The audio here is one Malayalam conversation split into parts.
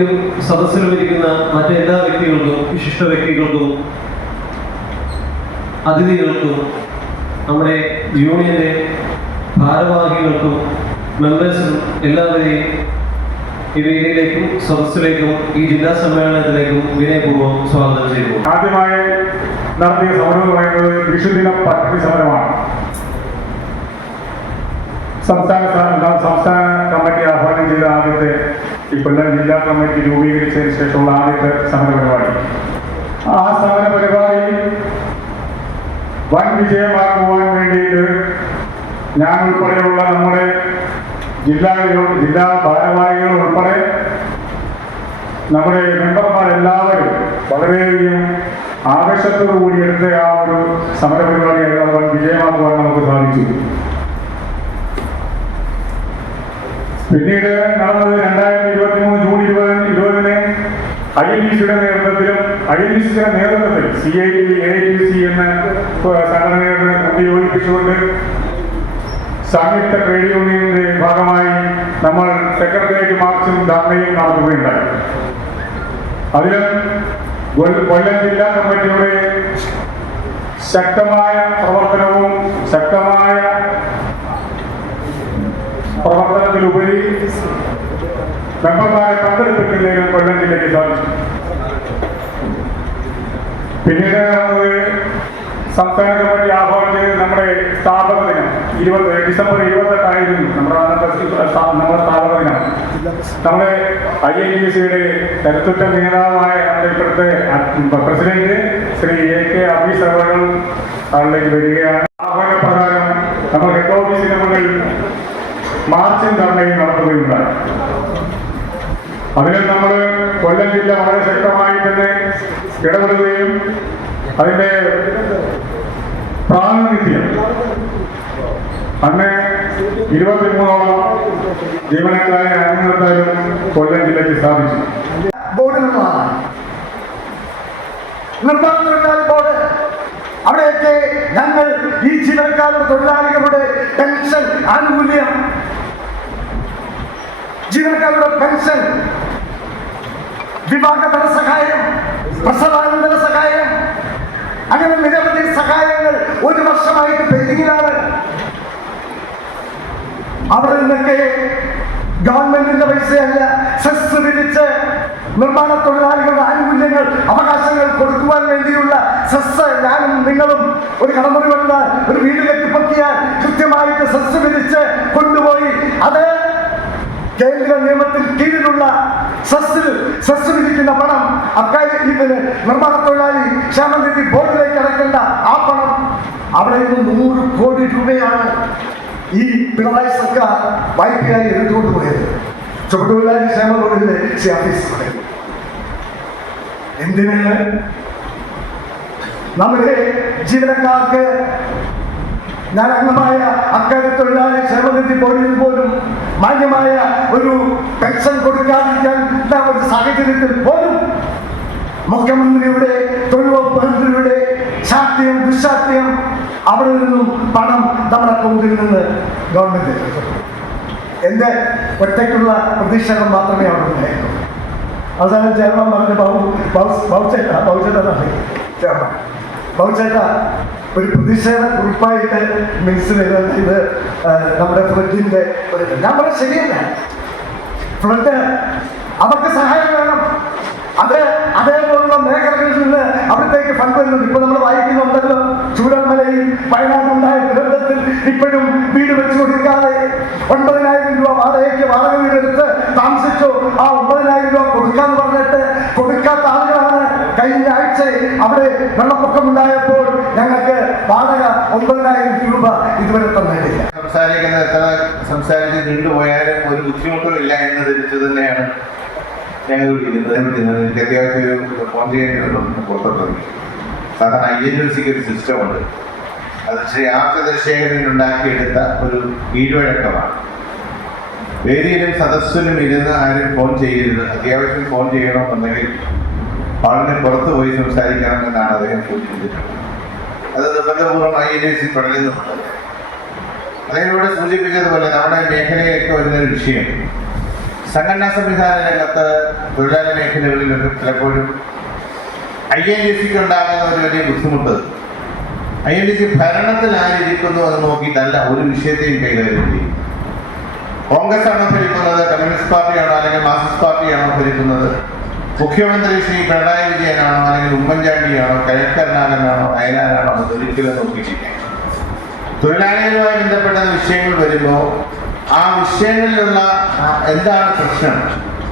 വേദിയിലും സദസ്സിലും ഇരിക്കുന്ന മറ്റെല്ലാ വ്യക്തികൾക്കും, വിശിഷ്ട വ്യക്തികൾക്കും, അതിഥികൾക്കും, നമ്മുടെ യൂണിയന്റെ ഭാരവാഹികൾക്കും, മെമ്പേഴ്സിനും എല്ലാവരെയും ഈ വേദിയിലേക്കും സദസ്സിലേക്കും ഈ ജില്ലാ സമ്മേളനത്തിലേക്കും വിനയപൂർവ്വം സ്വാഗതം ചെയ്തു. ആദ്യമായി നടത്തിയ സമരം എന്ന് പറയുന്നത് വിഷുദിന പട്ടിണി സമരമാണ്. സംസ്ഥാന കമ്മിറ്റി ആഹ്വാനം ചെയ്ത ആദ്യത്തെ ഈ കൊല്ലം ജില്ലാ കമ്മിറ്റി രൂപീകരിച്ചതിന് ശേഷമുള്ള ആദ്യത്തെ സമര പരിപാടി. ആ സമര പരിപാടി വൻ വിജയമാക്കുവാൻ വേണ്ടിയിട്ട് ഞാൻ ഉൾപ്പെടെയുള്ള നമ്മുടെ ജില്ലാ ഭാരവാഹികൾ ഉൾപ്പെടെ നമ്മുടെ മെമ്പർമാരെല്ലാവരും വളരെയധികം ആവേശത്തോടു കൂടി എടുത്ത ആ ഒരു സമരപരിപാടി വൻ വിജയമാക്കുവാൻ നമുക്ക് സാധിച്ചു. പിന്നീട് നടന്നത് 2023 ജൂൺ 20 INDC-യുടെ നേതൃത്വത്തിൽ CITB-AITC എന്ന സംഘടനയുടെ ഉപയോഗിപ്പിച്ചുകൊണ്ട് സംയുക്ത ട്രേഡ് യൂണിയന്റെ ഭാഗമായി നമ്മൾ സെക്രട്ടേറിയറ്റ് മാർച്ചും ധർണയും നടത്തുകയുണ്ടായി. അതിലും കൊല്ലം ജില്ലാ കമ്മിറ്റിയുടെ ശക്തമായ പ്രവർത്തനത്തിലുപരി മെമ്പർമാരെ പങ്കെടുപ്പിക്കുന്നതിനും കൊല്ലം ജില്ലയ്ക്ക് സാധിച്ചു. പിന്നീട് സംസ്ഥാന കമ്മിറ്റി ആഹ്വാനം ചെയ്ത് നമ്മുടെ സ്ഥാപക ദിനം ഡിസംബർ 28 നമ്മുടെ സ്ഥാപക ദിനം. നമ്മുടെ INDC-യുടെ കരുത്തുറ്റ നേതാവായ നമ്മുടെ ഇപ്പോഴത്തെ പ്രസിഡന്റ് ശ്രീ AK അബീസ് അവർ അതിലേക്ക് വരികയാണ്. ആഹ്വാനപ്രകാരം നമ്മൾ ഹെഡ് ഓഫീസിന് മുന്നിൽ മാർച്ചും ധർണയും നടത്തുകയുണ്ടായി. അതിൽ നമ്മൾ കൊല്ലം ജില്ല വളരെ ശക്തമായി തന്നെ ഇടപെടുകയും അതിന്റെ പ്രാതിനിധ്യം അന്ന് 23ഓളം ജീവനക്കാരെ അംഗീകൃതാലും കൊല്ലം ജില്ലയ്ക്ക് സാധിച്ചു. നിർമ്മാണ തൊഴിലാളി ബോർഡ് അവിടെയൊക്കെ ഞങ്ങൾ ഈ ജീവനക്കാരുടെ തൊഴിലാളികളുടെ പെൻഷൻ ആനുകൂല്യം, ജീവനക്കാരുടെ പെൻഷൻ, വിവാഹ ധനസഹായം, പ്രസവാനന്തര സഹായം, അങ്ങനെ നിരവധി സഹായങ്ങൾ ഒരു വർഷമായിട്ട് പെൻഡിങ്ങിലാണ്. അവിടെ നിന്നൊക്കെ ഗവൺമെന്റിന്റെ പൈസയല്ല, സെസ് വിധിച്ച് നിർമ്മാണ തൊഴിലാളികളുടെ ആനുകൂല്യങ്ങൾ, അവകാശങ്ങൾ കൊടുക്കുവാൻ വേണ്ടിയുള്ള സെസ് ഞാനും നിങ്ങളും ഒരു കടമുറി വന്നാൽ, ഒരു വീട് കെട്ടിപ്പൊക്കിയാൽ കൃത്യമായിട്ട് സെസ് വിധിച്ച് കൊണ്ടുപോയി അത് കേന്ദ്ര നിയമത്തിൽ കീഴിലുള്ള സെസ് വിധിക്കുന്ന പണം ഇതിന് നിർമ്മാണ തൊഴിലാളി ക്ഷേമനിധി ബോർഡിലേക്ക് അടയ്ക്കേണ്ട ആ പണം അവിടെ നിന്ന് 100 കോടി രൂപയാണ് ഈ പിണറായി സർക്കാർ വായ്പയായി എടുത്തുകൊണ്ടുപോയത്. ചുമട്ടുതൊഴിലാളി ക്ഷേമ ബോർഡിന്റെ ഓഫീസ് എന്തിന്? നമ്മുടെ ജീവനക്കാർക്ക് ഞാൻ അംഗമായ അക്കാര്യ തൊഴിലാളി ക്ഷേമനിധി ബോർഡിൽ പോലും മാന്യമായ ഒരു പെൻഷൻ കൊടുക്കാതിരിക്കാൻ ഒരു സാഹചര്യത്തിൽ പോലും മുഖ്യമന്ത്രിയുടെ, തൊഴിൽ വകുപ്പ് മന്ത്രിയുടെ ശാസ്ത്രീയം ദുശാസ്ത്രീയം അവിടെ നിന്നും പണം നമ്മുടെ അക്കൗണ്ടിൽ നിന്ന് ഗവൺമെന്റ് എന്റെ ഒറ്റയ്ക്കുള്ള പ്രതിഷേധം മാത്രമേ അവിടെ ഉണ്ടായിരുന്നു. അവസാനം ചെയർമാൻ പറഞ്ഞ ബൗച്ചേട്ട ഒരു പ്രതിഷേധ കുറിപ്പായിട്ട് മിനിസ്റ്റർ ഇത് നമ്മുടെ ഫ്ലഡിന്റെ ഞാൻ പറഞ്ഞ ശരിയല്ല. ഫ്ലഡ് അവർക്ക് സഹായം വേണം. അത് അതേപോലുള്ള മേഖലകളിൽ നിന്ന് അവിടത്തേക്ക് ഫണ്ട് വരുന്നുണ്ട്. ഇപ്പൊ നമ്മൾ വായിക്കുന്നുണ്ടല്ലോ, ചൂരന്മലയിൽ വയനാടുണ്ടായ ദുരന്തത്തിൽ ഇപ്പോഴും വീട് വെച്ചു കൊടുക്കാതെ 9,000 രൂപ വാടക വീടെടുത്ത് താമസിച്ചു. ആ 9,000 രൂപ കൊടുക്കാന്ന് പറഞ്ഞിട്ട് കൊടുക്കാത്ത ആളുകളാണ് കഴിഞ്ഞ ആഴ്ച അവിടെ വെള്ളപ്പൊക്കമുണ്ടായപ്പോൾ ഞങ്ങൾക്ക് വാടക 9,000 രൂപ ഇതുവരെ തന്നിട്ടില്ല. സംസാരിച്ച് നീണ്ടുപോയാലും ഒരു ബുദ്ധിമുട്ടുമില്ല എന്ന് ധരിച്ചു തന്നെയാണ് ഞങ്ങൾ വിളിക്കുന്നത്. എനിക്ക് അത്യാവശ്യം ഒരു ഫോൺ ചെയ്യേണ്ടതുണ്ട്. പുറത്തോട്ട് സാധാരണ INDC-ക്ക് ഒരു സിസ്റ്റമുണ്ട്. അത് ശ്രീ ആർ ചന്ദ്രശേഖരൻ ഉണ്ടാക്കിയെടുത്ത ഒരു കീഴ്വഴക്കമാണ്. വേദിയിലും സദസ്സിലും ഇരുന്ന് ആരും ഫോൺ ചെയ്യരുത്, അത്യാവശ്യം ഫോൺ ചെയ്യണമെന്നുണ്ടെങ്കിൽ ആളിനെ പുറത്തു പോയി സംസാരിക്കണമെന്നാണ് അദ്ദേഹം സൂചിപ്പിച്ചിട്ടുള്ളത്. അത് നിർബന്ധപൂർവ്വം INDC തുടരുന്നുണ്ട്. അദ്ദേഹം ഇവിടെ സൂചിപ്പിച്ചതുപോലെ നമ്മുടെ മേഖലയിലൊക്കെ വരുന്നൊരു വിഷയം സംഘടനാ സംവിധാന രംഗത്ത് തൊഴിലാളി മേഖലകളിലൊക്കെ പലപ്പോഴും INTC ഉണ്ടാകുന്ന ഒരു വലിയ ബുദ്ധിമുട്ട് INTC ഭരണത്തിൽ ആരിയിരിക്കുന്നു എന്ന് നോക്കിയിട്ടല്ല ഒരു വിഷയത്തെയും കൈകാര്യം ചെയ്യും. കോൺഗ്രസ് ആണോ ഭരിക്കുന്നത്, കമ്മ്യൂണിസ്റ്റ് പാർട്ടിയാണോ അല്ലെങ്കിൽ മാർക്സിസ്റ്റ് പാർട്ടിയാണോ ഭരിക്കുന്നത്, മുഖ്യമന്ത്രി ശ്രീ പിണറായി വിജയനാണോ അല്ലെങ്കിൽ ഉമ്മൻചാണ്ടിയാണോ, കരുണാകരനാണോ, അയനാരാണോ എന്ന് ഒരിക്കലും നോക്കിയിട്ടില്ല. തൊഴിലാളികളുമായി ബന്ധപ്പെട്ട വിഷയങ്ങൾ വരുമ്പോൾ ആ വിഷയങ്ങളിലുള്ള എന്താണ് പ്രശ്നം,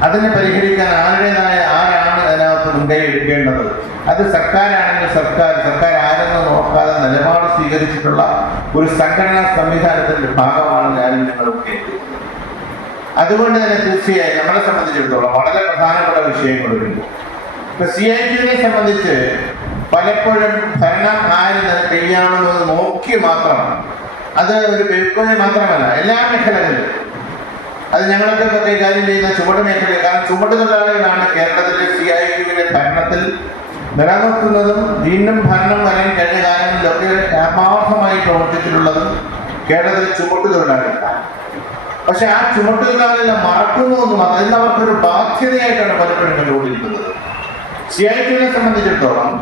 അതിനെ പരിഹരിക്കാൻ ആരാണ് അതിനകത്ത് മുൻകൈ എടുക്കേണ്ടത്, അത് സർക്കാരാണെങ്കിൽ സർക്കാർ ആരെന്ന് നോക്കാതെ നിലപാട് സ്വീകരിച്ചിട്ടുള്ള ഒരു സംഘടനാ സംവിധാനത്തിന്റെ ഭാഗമാണ് ഞാനും നിങ്ങളൊക്കെ. അതുകൊണ്ട് തന്നെ തീർച്ചയായും നമ്മളെ സംബന്ധിച്ചിടത്തോളം വളരെ പ്രധാനപ്പെട്ട വിഷയങ്ങൾ വരുന്നു. ഇപ്പൊ CITനെ സംബന്ധിച്ച് പലപ്പോഴും ഭരണം ആര് കൈയാണെന്നത് നോക്കി മാത്രമാണ്, അത് ഒരു വെൽക്കോയെ മാത്രമല്ല എല്ലാ മേഖലകളിലും അത് ഞങ്ങളൊക്കെ കൈകാര്യം ചെയ്യുന്ന ചുമട് മേഖലയിൽ. കാരണം ചുമട് തൊഴിലാളികളാണ് കേരളത്തിലെ CITയുടെ ഭരണത്തിൽ നിലനിർത്തുന്നതും വീണ്ടും ഭരണം വരാൻ കഴിഞ്ഞ കാലങ്ങളിലൊക്കെ ആത്മാർത്ഥമായി പ്രവർത്തിച്ചിട്ടുള്ളതും കേരളത്തിലെ ചുമട്ട് തൊഴിലാളികളാണ്. പക്ഷെ ആ ചുമട്ട് തൊഴിലാളികളെ മറക്കുന്നു എന്നും അതിൽ അവർക്കൊരു ബാധ്യതയായിട്ടാണ് പലപ്പോഴും കണ്ടുകൊണ്ടിരിക്കുന്നത്. CITനെ സംബന്ധിച്ചിടത്തോളം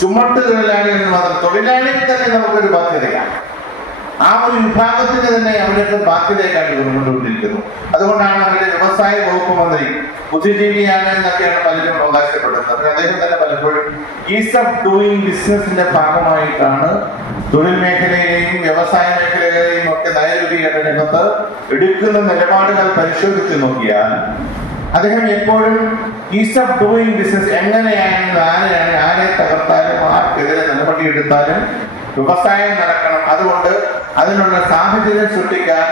ചുമട്ട് തൊഴിലാളികൾ എന്ന് മാത്രം തൊഴിലാളികൾ തന്നെ നമുക്കൊരു ബാധ്യതയാണ്. ആ ഒരു വിഭാഗത്തിന് തന്നെ അവരൊക്കെ ബാധ്യതയായിട്ടാണ് കൊണ്ടുകൊണ്ടിരിക്കുന്നു. അതുകൊണ്ടാണ് അവരുടെ വ്യവസായ വകുപ്പ് മന്ത്രി ബുദ്ധിജീവിയാണ് എന്നൊക്കെയാണ് പലരും അവകാശപ്പെടുന്നത്. അദ്ദേഹം തന്നെ പലപ്പോഴും ഈസ് ഓഫ് ഡൂയിങ് ബിസിനസിന്റെ ഭാഗമായിട്ടാണ് തൊഴിൽ മേഖലയിലെയും വ്യവസായ മേഖലകളെയും ഒക്കെ നയരൂപീകരണ രംഗത്ത് എടുക്കുന്ന നിലപാടുകൾ പരിശോധിച്ച് നോക്കിയാൽ അദ്ദേഹം എപ്പോഴും ഈസ് ഓഫ് ഡൂയിങ് ബിസിനസ് എങ്ങനെയാണ് ആരെ തകർത്താലും ആർക്കെതിരെ നടപടിയെടുത്താലും വ്യവസായം നടക്കണം, അതുകൊണ്ട് അതിനുള്ള സാഹചര്യം സൃഷ്ടിക്കാൻ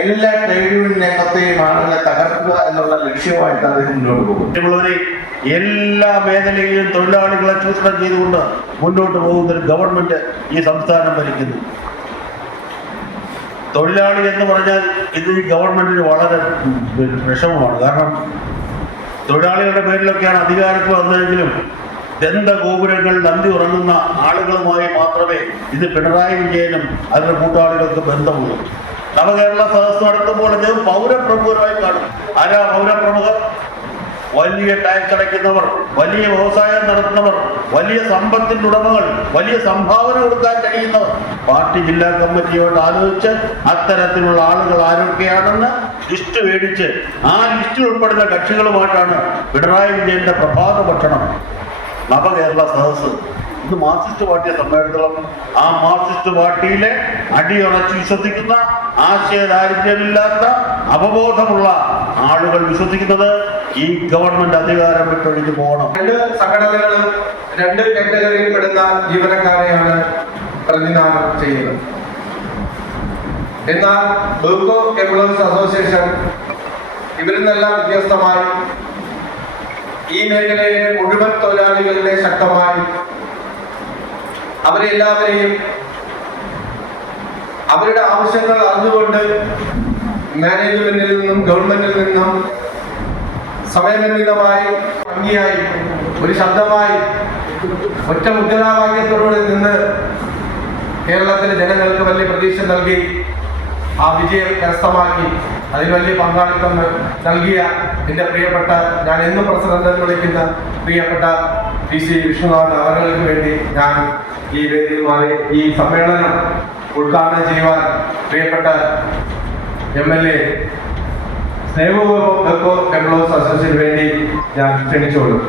എല്ലാ ട്രേഡ് യൂണിയൻ രംഗത്തെയും ആളുകളെ തകർക്കുക എന്നുള്ള ലക്ഷ്യമായിട്ട് അദ്ദേഹം മുന്നോട്ട് പോകും. എല്ലാ മേഖലയിലും തൊഴിലാളികളെ ചൂഷണം ചെയ്തുകൊണ്ട് മുന്നോട്ട് പോകുന്ന ഒരു ഗവൺമെന്റ് ഈ സംസ്ഥാനം ഭരിക്കുന്നു. തൊഴിലാളി എന്ന് പറഞ്ഞാൽ ഇത് ഈ ഗവൺമെന്റിന് വളരെ വിഷമമാണ്. കാരണം തൊഴിലാളികളുടെ പേരിലൊക്കെയാണ് അധികാരത്തിൽ വന്നതെങ്കിലും ദന്തഗോപുരങ്ങൾ നന്ദി ഉറങ്ങുന്ന ആളുകളുമായി മാത്രമേ ഇത് പിണറായി വിജയനും അതിന്റെ കൂട്ടാളികൾക്ക് ബന്ധമുള്ളൂ. നവകേരള സദസ് നടത്തുമ്പോൾ അദ്ദേഹം പൗരപ്രമുഖരായി കാണും. ആരാ പൗരപ്രമുഖർ? വലിയ ടാക്സ് അടയ്ക്കുന്നവർ, വലിയ വ്യവസായം നടത്തുന്നവർ, വലിയ സമ്പത്തിന്റെ ഉടമകൾ, വലിയ സംഭാവന കൊടുക്കാൻ കഴിയുന്നവർ. പാർട്ടി ജില്ലാ കമ്മിറ്റിയോട് ആലോചിച്ച് അത്തരത്തിലുള്ള ആളുകൾ ആരൊക്കെയാണെന്ന് ലിസ്റ്റ് മേടിച്ച് ആ ലിസ്റ്റിൽ ഉൾപ്പെടുന്ന കക്ഷികളുമായിട്ടാണ് പിണറായി വിജയന്റെ പ്രഭാത ഭക്ഷണം, നവകേരള സദസ്. ഇത് മാർക്സിസ്റ്റ് പാർട്ടിയെ സംബന്ധിച്ചിടത്തോളം ആ മാർക്സിസ്റ്റ് പാർട്ടിയിലെ അടിയുറച്ച് വിശ്വസിക്കുന്ന, ആശയദാരിദ്ര്യമില്ലാത്ത, അവബോധമുള്ള ആളുകൾ വിശ്വസിക്കുന്നത് ഈ ഗവൺമെന്റ് അധികാരം വിട്ടൊഴിഞ്ഞു പോകണം. രണ്ട് സംഘടനകളും രണ്ട് കാറ്റഗറിയിൽ പെടുന്ന ജീവനക്കാരെയാണ് പ്രതിനിധാനം ചെയ്യുന്നത്. എന്നാൽ ബെവ്കോ എംപ്ലോയീസ് അസോസിയേഷൻ ഇവരിൽ നിന്നെല്ലാം വ്യത്യസ്തമായി ഈ മേഖലയിലെ മുഴുവൻ തൊഴിലാളികളുടെ ശക്തമായി അവരെല്ലാവരെയും അവരുടെ ആവശ്യങ്ങൾ അറിഞ്ഞുകൊണ്ട് മാനേജ്മെന്റിൽ നിന്നും ഗവൺമെന്റിൽ നിന്നും സമയബന്ധിതമായി ഭംഗിയായി ഒരു ശബ്ദമായി ഒറ്റ മുദ്രാവാക്യത്തോടെ നിന്ന് കേരളത്തിലെ ജനങ്ങൾക്ക് വലിയ പ്രതീക്ഷ നൽകി ആ വിജയം കരസ്ഥമാക്കി അതിന് വലിയ പങ്കാളിത്തം നൽകിയ എൻ്റെ പ്രിയപ്പെട്ട, ഞാൻ എന്നും പ്രസിഡന്റ് എന്ന് വിളിക്കുന്ന പ്രിയപ്പെട്ട PC വിഷ്ണുനാഥ് അവർക്ക് വേണ്ടി ഞാൻ ഈ വേദിയിൽ മാറി ഈ സമ്മേളനം ഉദ്ഘാടനം ചെയ്യുവാൻ പ്രിയപ്പെട്ട MLA സ്നേഹപൂർവ്വം ബെവ്കോ എംപ്ലോയീസ് അസോസിയേഷന് വേണ്ടി ഞാൻ ക്ഷണിച്ചുകൊള്ളും.